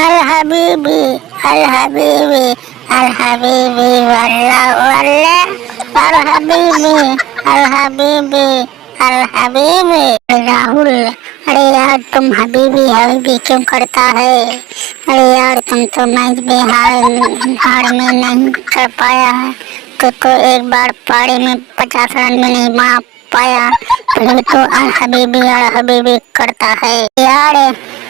अल हबीबी अल हबीबी अल हबीबी वल्ला वल्ला अल हबीबी अल हबीबी अल हबीबी। राहुल, अरे यार तुम हबीबी हबीबी क्यों करता है? अरे यार तुम तो मैच हार में नहीं कर पाया है। तो एक बार पारी में 50 रन में नहीं मार पाया, फिर तो अल हबीबी करता है यार।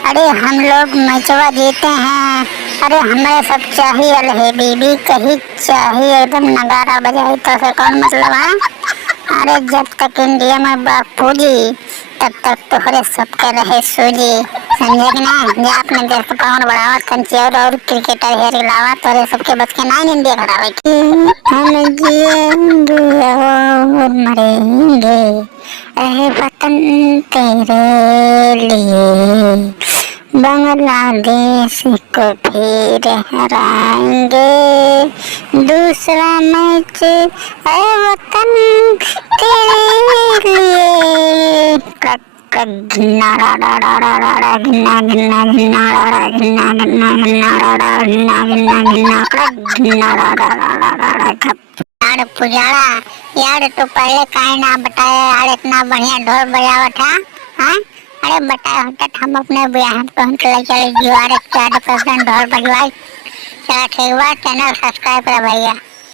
अरे हम लोग मैचवा जीते हैं। अरे हमें सब चाहिए अल हबीबी कहीं चाहिए, एकदम नगारा बजाई तो से कौन मतलब है? अरे जब तक इंडिया में बापूजी तब तक तोहरे सबके रहे सूजी, समझे कि ना? जे आपने देश का पावन बढ़ावा कंची और क्रिकेटर हेर अलावा तोरे सबके बच के ना इंडिया खराबे की। हम जिएंगे और मरेंगे अहे वतन तेरे लिए, बांग्लादेश को फिर हराएंगे, दूसरा मैच है वतन तेरे लिए। घिन्ना रा रा रा रा रा रा घिन्ना घिन्ना घिन्ना रा रा घिन्ना घिन्ना घिन्ना रा रा घिन्ना घिन्ना घिन्ना घिन्ना रा रा रा रा रा रा घप। यार पुजारा, यार तो पहले काहे ना बताया यार, इतना बढ़िया ढोल बजावत है। हाँ अरे बताया होता हम अपने ब्याह पहन के ले चले जुआरे 4% ढोल बजवाई। चला ठीक बा, चैनल सब्सक्राइब कर भैया।